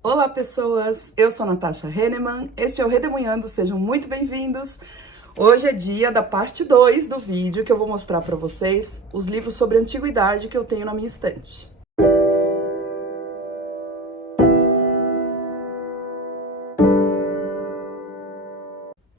Olá, pessoas! Eu sou Natasha Henneman, este é o Redemoinhando, sejam muito bem-vindos! Hoje é dia da parte 2 do vídeo que eu vou mostrar para vocês os livros sobre antiguidade que eu tenho na minha estante.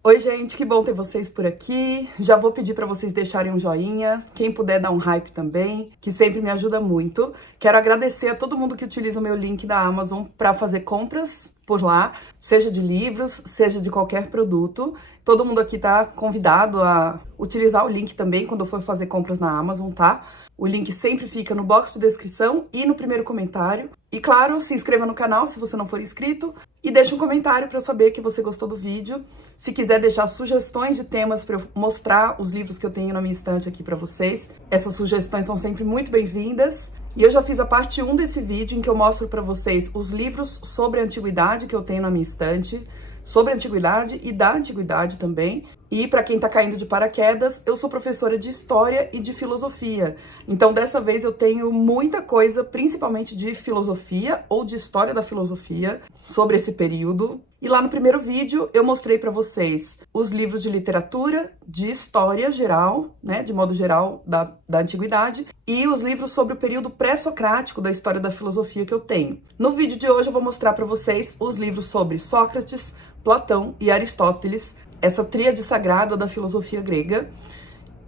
Oi, gente, que bom ter vocês por aqui. Já vou pedir para vocês deixarem um joinha, quem puder dar um hype também, que sempre me ajuda muito. Quero agradecer a todo mundo que utiliza o meu link da Amazon para fazer compras por lá, seja de livros, seja de qualquer produto. Todo mundo aqui tá convidado a utilizar o link também quando for fazer compras na Amazon, tá? O link sempre fica no box de descrição e no primeiro comentário. E claro, se inscreva no canal se você não for inscrito e deixe um comentário para eu saber que você gostou do vídeo. Se quiser deixar sugestões de temas para eu mostrar os livros que eu tenho na minha estante aqui para vocês, essas sugestões são sempre muito bem-vindas. E eu já fiz a parte 1 desse vídeo em que eu mostro para vocês os livros sobre a antiguidade que eu tenho na minha estante, sobre a antiguidade e da antiguidade também. E para quem tá caindo de paraquedas, eu sou professora de História e de Filosofia. Então, dessa vez eu tenho muita coisa, principalmente de filosofia ou de história da filosofia, sobre esse período. E lá no primeiro vídeo eu mostrei para vocês os livros de literatura, de história geral, né, de modo geral, da antiguidade, e os livros sobre o período pré-socrático da história da filosofia que eu tenho. No vídeo de hoje eu vou mostrar para vocês os livros sobre Sócrates, Platão e Aristóteles, essa tríade sagrada da filosofia grega.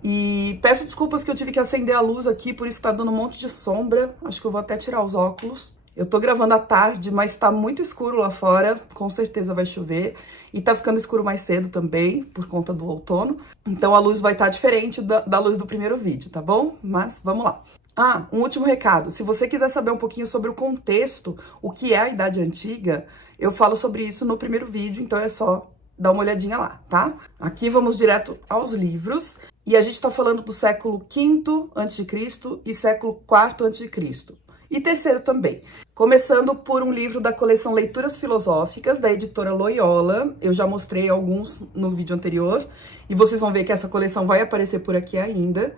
E peço desculpas que eu tive que acender a luz aqui, por isso tá dando um monte de sombra. Acho que eu vou até tirar os óculos. Eu tô gravando à tarde, mas tá muito escuro lá fora, com certeza vai chover. E tá ficando escuro mais cedo também, por conta do outono. Então a luz vai estar diferente da luz do primeiro vídeo, tá bom? Mas vamos lá. Ah, um último recado. Se você quiser saber um pouquinho sobre o contexto, o que é a Idade Antiga, eu falo sobre isso no primeiro vídeo, então é só dar uma olhadinha lá, tá? Aqui vamos direto aos livros. E a gente tá falando do século V a.C. e século IV a.C. E terceiro também. Começando por um livro da coleção Leituras Filosóficas, da editora Loyola. Eu já mostrei alguns no vídeo anterior. E vocês vão ver que essa coleção vai aparecer por aqui ainda.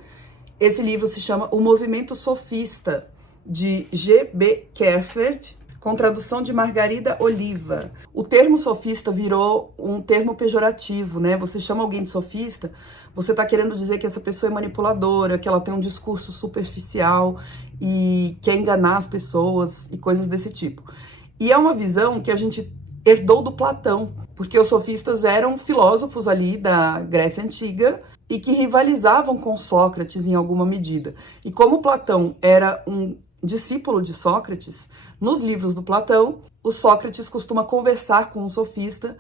Esse livro se chama O Movimento Sofista, de G.B. Kerferd, com tradução de Margarida Oliva. O termo sofista virou um termo pejorativo, né? Você chama alguém de sofista, você tá querendo dizer que essa pessoa é manipuladora, que ela tem um discurso superficial e quer enganar as pessoas e coisas desse tipo. E é uma visão que a gente herdou do Platão, porque os sofistas eram filósofos ali da Grécia Antiga e que rivalizavam com Sócrates em alguma medida. E como Platão era um discípulo de Sócrates, nos livros do Platão, o Sócrates costuma conversar com o sofista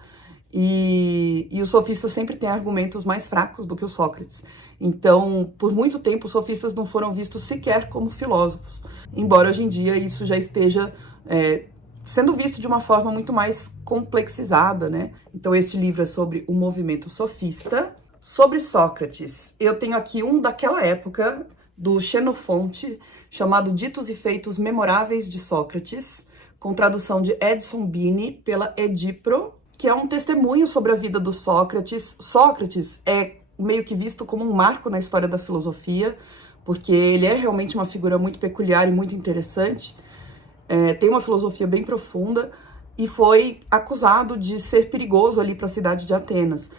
e o sofista sempre tem argumentos mais fracos do que o Sócrates. Então, por muito tempo, os sofistas não foram vistos sequer como filósofos, embora hoje em dia isso já esteja sendo visto de uma forma muito mais complexizada, né? Então, este livro é sobre o movimento sofista. Sobre Sócrates, eu tenho aqui um daquela época, do Xenofonte, chamado Ditos e Feitos Memoráveis de Sócrates, com tradução de Edson Bini pela Edipro, que é um testemunho sobre a vida do Sócrates. Sócrates é meio que visto como um marco na história da filosofia, porque ele é realmente uma figura muito peculiar e muito interessante, tem uma filosofia bem profunda e foi acusado de ser perigoso ali para a cidade de Atenas.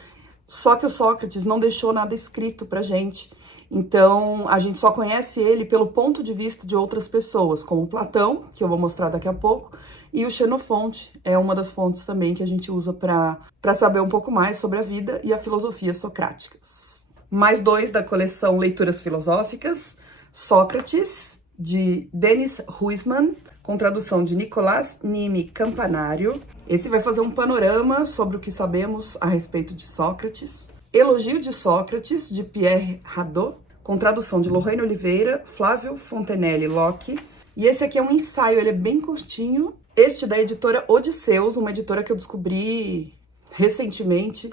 Só que o Sócrates não deixou nada escrito pra gente. Então, a gente só conhece ele pelo ponto de vista de outras pessoas, como Platão, que eu vou mostrar daqui a pouco, e o Xenofonte é uma das fontes também que a gente usa para saber um pouco mais sobre a vida e a filosofia socráticas. Mais dois da coleção Leituras Filosóficas, Sócrates, de Denis Huysman, com tradução de Nicolás Nime Campanário. Esse vai fazer um panorama sobre o que sabemos a respeito de Sócrates. Elogio de Sócrates, de Pierre Hadot, com tradução de Lorraine Oliveira, Flávio Fontenelle Locke. E esse aqui é um ensaio, ele é bem curtinho. Este da editora Odisseus, uma editora que eu descobri recentemente.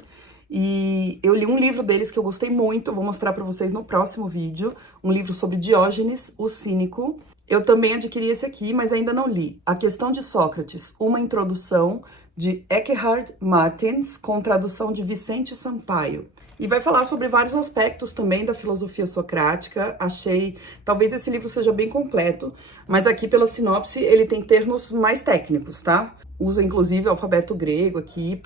E eu li um livro deles que eu gostei muito, vou mostrar para vocês no próximo vídeo. Um livro sobre Diógenes, o Cínico. Eu também adquiri esse aqui, mas ainda não li. A Questão de Sócrates, uma introdução, de Eckhard Martins, com tradução de Vicente Sampaio. e vai falar sobre vários aspectos também da filosofia socrática. Achei, talvez esse livro seja bem completo, mas aqui pela sinopse ele tem termos mais técnicos, tá? Usa inclusive o alfabeto grego aqui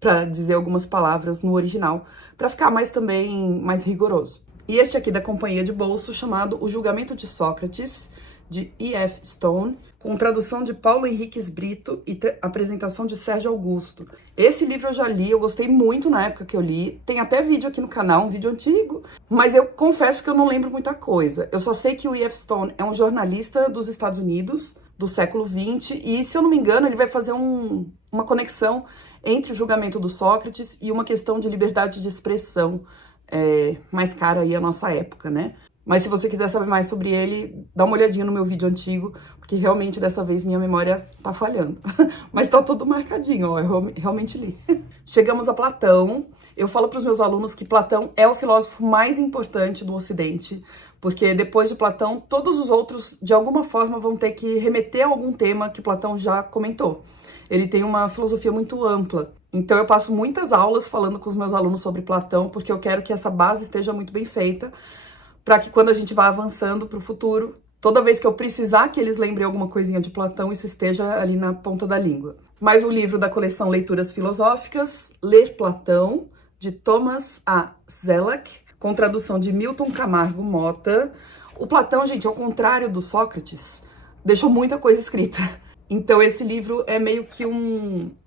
para dizer algumas palavras no original, para ficar mais rigoroso. E este aqui da Companhia de Bolso, chamado O Julgamento de Sócrates, de E.F. Stone, com tradução de Paulo Henriques Brito e apresentação de Sérgio Augusto. Esse livro eu já li, eu gostei muito na época que eu li. Tem até vídeo aqui no canal, um vídeo antigo, mas eu confesso que eu não lembro muita coisa. Eu só sei que o E.F. Stone é um jornalista dos Estados Unidos, do século XX, e se eu não me engano, ele vai fazer uma conexão entre o julgamento do Sócrates e uma questão de liberdade de expressão, mais cara aí à nossa época, né? Mas se você quiser saber mais sobre ele, dá uma olhadinha no meu vídeo antigo, porque realmente dessa vez minha memória tá falhando. Mas tá tudo marcadinho, ó, eu realmente li. Chegamos a Platão. Eu falo para os meus alunos que Platão é o filósofo mais importante do Ocidente, porque depois de Platão, todos os outros, de alguma forma, vão ter que remeter a algum tema que Platão já comentou. Ele tem uma filosofia muito ampla. Então eu passo muitas aulas falando com os meus alunos sobre Platão, porque eu quero que essa base esteja muito bem feita, para que quando a gente vá avançando para o futuro, toda vez que eu precisar que eles lembrem alguma coisinha de Platão, isso esteja ali na ponta da língua. Mais um livro da coleção Leituras Filosóficas, Ler Platão, de Thomas A. Zelak, com tradução de Milton Camargo Mota. O Platão, gente, ao contrário do Sócrates, deixou muita coisa escrita. Então esse livro é meio que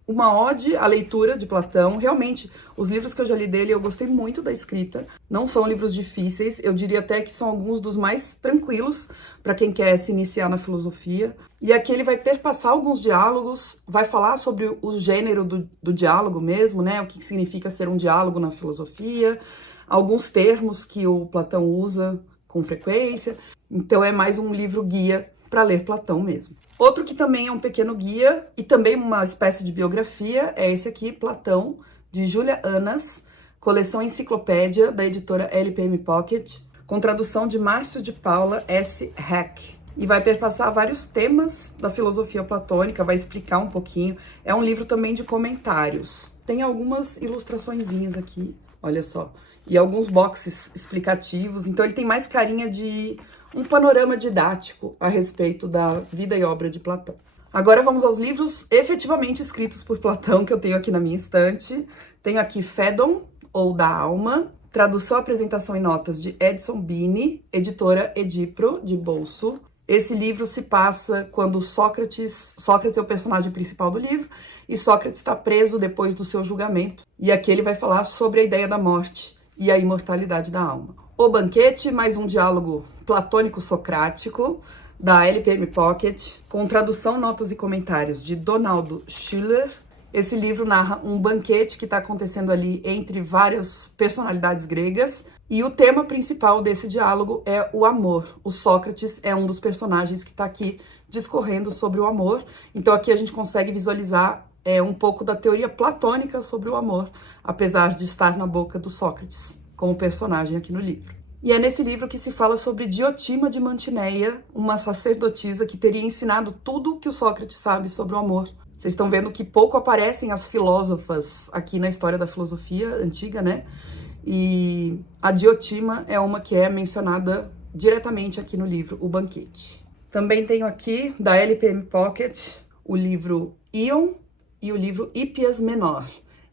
uma ode à leitura de Platão. Realmente, os livros que eu já li dele, eu gostei muito da escrita. Não são livros difíceis, eu diria até que são alguns dos mais tranquilos para quem quer se iniciar na filosofia. E aqui ele vai perpassar alguns diálogos, vai falar sobre o gênero do diálogo mesmo, né? O que significa ser um diálogo na filosofia, alguns termos que o Platão usa com frequência. Então é mais um livro guia para ler Platão mesmo. Outro que também é um pequeno guia e também uma espécie de biografia é esse aqui, Platão, de Júlia Anas, coleção enciclopédia da editora LPM Pocket, com tradução de Márcio de Paula S. Heck. E vai perpassar vários temas da filosofia platônica, vai explicar um pouquinho. É um livro também de comentários. Tem algumas ilustraçõezinhas aqui, olha só. E alguns boxes explicativos, então ele tem mais carinha de um panorama didático a respeito da vida e obra de Platão. Agora vamos aos livros efetivamente escritos por Platão, que eu tenho aqui na minha estante. Tenho aqui Fédon, ou Da Alma, tradução, apresentação e notas de Edson Bini, editora Edipro, de Bolso. Esse livro se passa quando Sócrates é o personagem principal do livro, e Sócrates está preso depois do seu julgamento. E aqui ele vai falar sobre a ideia da morte e a imortalidade da alma. O Banquete, mais um diálogo platônico-socrático, da LPM Pocket, com tradução, notas e comentários de Donaldo Schüller. Esse livro narra um banquete que está acontecendo ali entre várias personalidades gregas, e o tema principal desse diálogo é o amor. O Sócrates é um dos personagens que está aqui discorrendo sobre o amor. Então aqui a gente consegue visualizar um pouco da teoria platônica sobre o amor, apesar de estar na boca do Sócrates, como personagem aqui no livro. E é nesse livro que se fala sobre Diotima de Mantineia, uma sacerdotisa que teria ensinado tudo que o Sócrates sabe sobre o amor. Vocês estão vendo que pouco aparecem as filósofas aqui na história da filosofia antiga, né? E a Diotima é uma que é mencionada diretamente aqui no livro O Banquete. Também tenho aqui, da LPM Pocket, o livro Ion e o livro Hípias Menor.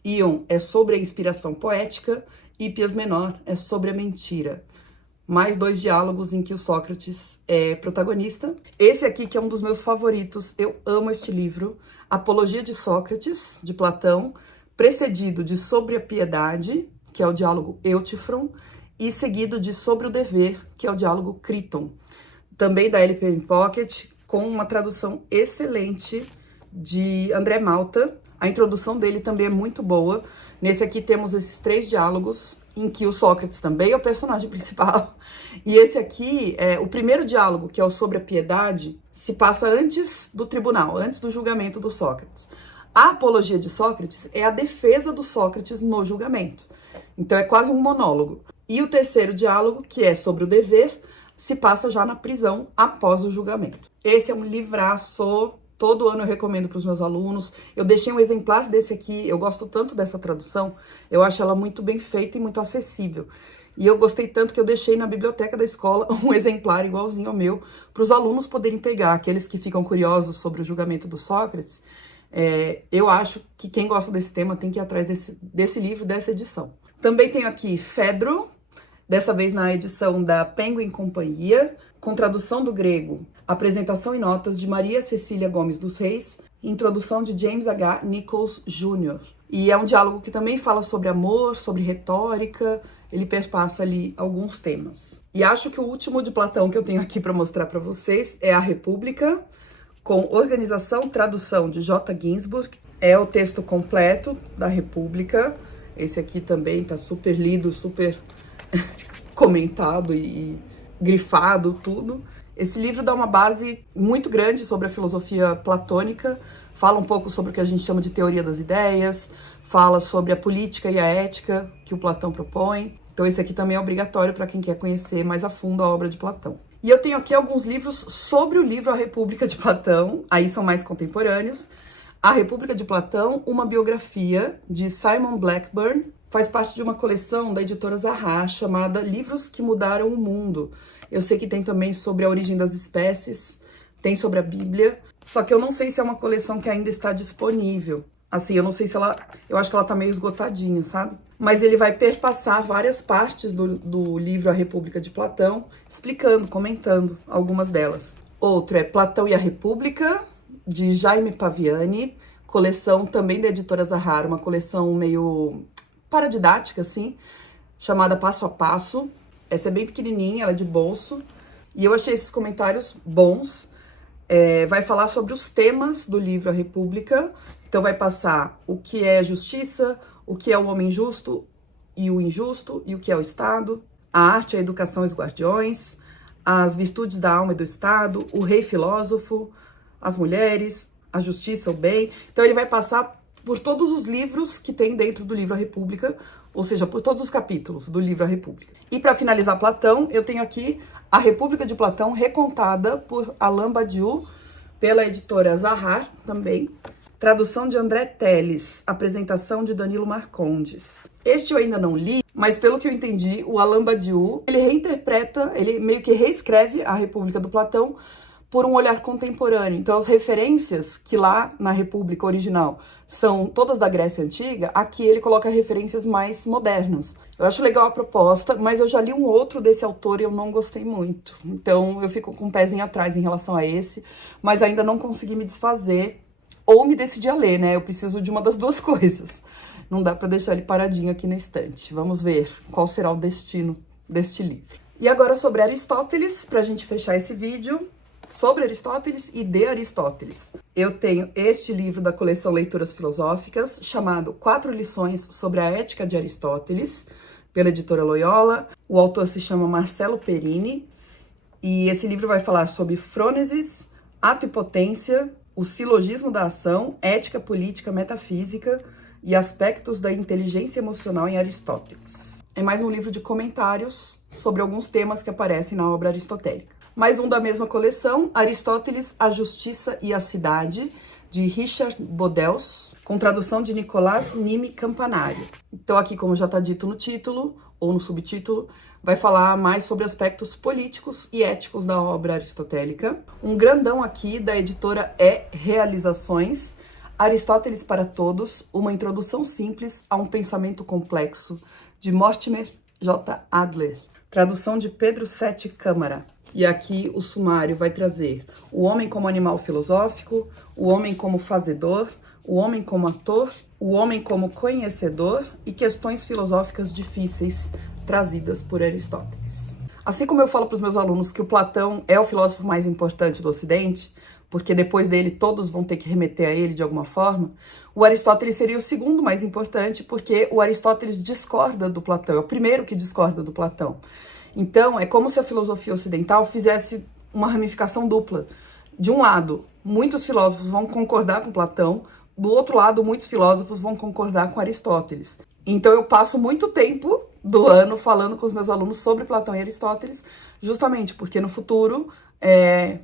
Ion é sobre a inspiração poética, Hípias Menor é sobre a mentira. Mais dois diálogos em que o Sócrates é protagonista. Esse aqui, que é um dos meus favoritos, eu amo este livro, Apologia de Sócrates, de Platão, precedido de Sobre a Piedade, que é o diálogo Eutífron, e seguido de Sobre o Dever, que é o diálogo Críton. Também da LPM Pocket, com uma tradução excelente de André Malta. A introdução dele também é muito boa. Nesse aqui temos esses três diálogos, em que o Sócrates também é o personagem principal. E esse aqui, o primeiro diálogo, que é o Sobre a Piedade, se passa antes do tribunal, antes do julgamento do Sócrates. A apologia de Sócrates é a defesa do Sócrates no julgamento. Então é quase um monólogo. E o terceiro diálogo, que é sobre o dever, se passa já na prisão após o julgamento. Esse é um livraço. Todo ano eu recomendo para os meus alunos. Eu deixei um exemplar desse aqui, eu gosto tanto dessa tradução, eu acho ela muito bem feita e muito acessível. E eu gostei tanto que eu deixei na biblioteca da escola um exemplar igualzinho ao meu, para os alunos poderem pegar, aqueles que ficam curiosos sobre o julgamento do Sócrates. Eu acho que quem gosta desse tema tem que ir atrás desse livro, dessa edição. Também tenho aqui Fedro, dessa vez na edição da Penguin Companhia, com tradução do grego, apresentação e notas de Maria Cecília Gomes dos Reis, introdução de James H. Nichols Jr. E é um diálogo que também fala sobre amor, sobre retórica, ele perpassa ali alguns temas. E acho que o último de Platão que eu tenho aqui para mostrar para vocês é A República, com organização, tradução de J. Ginsburg. É o texto completo da República. Esse aqui também tá super lido, super comentado e grifado, tudo. Esse livro dá uma base muito grande sobre a filosofia platônica, fala um pouco sobre o que a gente chama de teoria das ideias, fala sobre a política e a ética que o Platão propõe. Então esse aqui também é obrigatório para quem quer conhecer mais a fundo a obra de Platão. E eu tenho aqui alguns livros sobre o livro A República de Platão, aí são mais contemporâneos. A República de Platão, uma biografia de Simon Blackburn, faz parte de uma coleção da editora Zahar, chamada Livros que Mudaram o Mundo. Eu sei que tem também sobre a origem das espécies, tem sobre a Bíblia, só que eu não sei se é uma coleção que ainda está disponível. Assim, eu não sei se ela... Eu acho que ela tá meio esgotadinha, sabe? Mas ele vai perpassar várias partes do livro A República de Platão, explicando, comentando algumas delas. Outro é Platão e a República, de Jaime Paviani, coleção também da editora Zahar, uma coleção meio paradidática, assim, chamada Passo a Passo. Essa é bem pequenininha, ela é de bolso, e eu achei esses comentários bons. Vai falar sobre os temas do livro A República, então vai passar o que é justiça, o que é o homem justo e o injusto, e o que é o Estado, a arte, a educação e os guardiões, as virtudes da alma e do Estado, o rei filósofo, as mulheres, a justiça, o bem. Então ele vai passar por todos os livros que tem dentro do livro A República, ou seja, por todos os capítulos do livro A República. E para finalizar Platão, eu tenho aqui A República de Platão, recontada por Alain Badiou, pela editora Zahar também, tradução de André Teles, apresentação de Danilo Marcondes. Este eu ainda não li, mas pelo que eu entendi, o Alain Badiou, ele reinterpreta, ele meio que reescreve A República do Platão por um olhar contemporâneo. Então, as referências que lá na República original são todas da Grécia Antiga, aqui ele coloca referências mais modernas. Eu acho legal a proposta, mas eu já li um outro desse autor e eu não gostei muito. Então, eu fico com um pezinho atrás em relação a esse, mas ainda não consegui me desfazer ou me decidir a ler, né? Eu preciso de uma das duas coisas. Não dá para deixar ele paradinho aqui na estante. Vamos ver qual será o destino deste livro. E agora sobre Aristóteles, para a gente fechar esse vídeo. Sobre Aristóteles e de Aristóteles. Eu tenho este livro da coleção Leituras Filosóficas, chamado 4 lições sobre a ética de Aristóteles, pela editora Loyola. O autor se chama Marcelo Perini, e esse livro vai falar sobre frônesis, ato e potência, o silogismo da ação, ética, política, metafísica e aspectos da inteligência emocional em Aristóteles. É mais um livro de comentários sobre alguns temas que aparecem na obra aristotélica. Mais um da mesma coleção, Aristóteles, a Justiça e a Cidade, de Richard Bodels, com tradução de Nicolás Nime Campanari. Então aqui, como já está dito no título, ou no subtítulo, vai falar mais sobre aspectos políticos e éticos da obra aristotélica. Um grandão aqui da editora Realizações, Aristóteles para Todos, uma introdução simples a um pensamento complexo, de Mortimer J. Adler. Tradução de Pedro Sete Câmara. E aqui o sumário vai trazer o homem como animal filosófico, o homem como fazedor, o homem como ator, o homem como conhecedor e questões filosóficas difíceis trazidas por Aristóteles. Assim como eu falo para os meus alunos que o Platão é o filósofo mais importante do Ocidente, porque depois dele todos vão ter que remeter a ele de alguma forma, o Aristóteles seria o segundo mais importante, porque o Aristóteles discorda do Platão, é o primeiro que discorda do Platão. Então, é como se a filosofia ocidental fizesse uma ramificação dupla. De um lado, muitos filósofos vão concordar com Platão, do outro lado, muitos filósofos vão concordar com Aristóteles. Então, eu passo muito tempo do ano falando com os meus alunos sobre Platão e Aristóteles, justamente porque no futuro,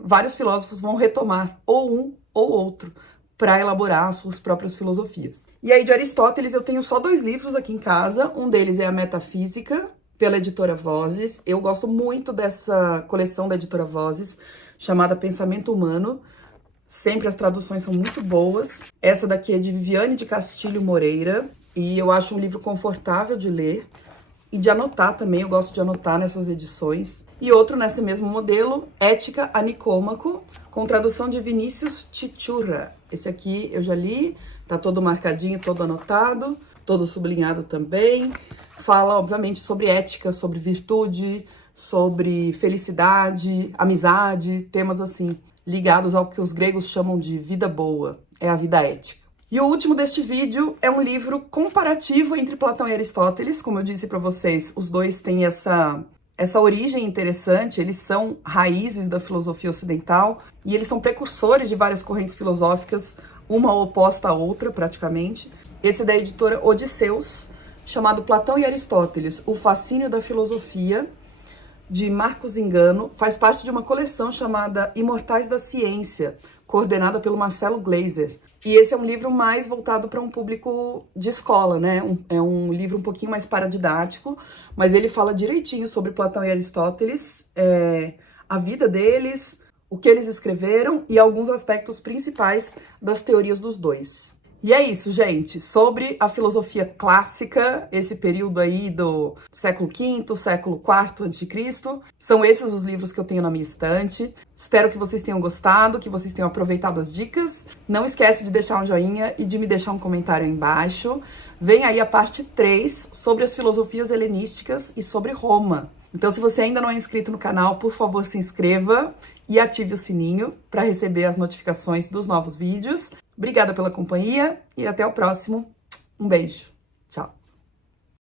vários filósofos vão retomar ou um ou outro para elaborar suas próprias filosofias. E aí, de Aristóteles, eu tenho só 2 livros aqui em casa. Um deles é a Metafísica, pela editora Vozes. Eu gosto muito dessa coleção da editora Vozes, chamada Pensamento Humano. Sempre as traduções são muito boas. Essa daqui é de Viviane de Castilho Moreira, e eu acho um livro confortável de ler e de anotar também. Eu gosto de anotar nessas edições. E outro nesse mesmo modelo, Ética a Nicômaco, com tradução de Vinícius Chichurra. Esse aqui eu já li, tá todo marcadinho, todo anotado, todo sublinhado também. Fala, obviamente, sobre ética, sobre virtude, sobre felicidade, amizade, temas assim, ligados ao que os gregos chamam de vida boa, é a vida ética. E o último deste vídeo é um livro comparativo entre Platão e Aristóteles. Como eu disse para vocês, os dois têm essa origem interessante, eles são raízes da filosofia ocidental e eles são precursores de várias correntes filosóficas, uma oposta à outra, praticamente. Esse é da editora Odisseus, chamado Platão e Aristóteles, o fascínio da filosofia, de Marcos Engano, faz parte de uma coleção chamada Imortais da Ciência, coordenada pelo Marcelo Gleiser. E esse é um livro mais voltado para um público de escola, né? É um livro um pouquinho mais paradidático, mas ele fala direitinho sobre Platão e Aristóteles, a vida deles, o que eles escreveram e alguns aspectos principais das teorias dos dois. E é isso, gente, sobre a filosofia clássica, esse período aí do século V, século IV a.C., são esses os livros que eu tenho na minha estante. Espero que vocês tenham gostado, que vocês tenham aproveitado as dicas. Não esquece de deixar um joinha e de me deixar um comentário aí embaixo. Vem aí a parte 3 sobre as filosofias helenísticas e sobre Roma. Então, se você ainda não é inscrito no canal, por favor, se inscreva e ative o sininho para receber as notificações dos novos vídeos. Obrigada pela companhia e até o próximo. Um beijo!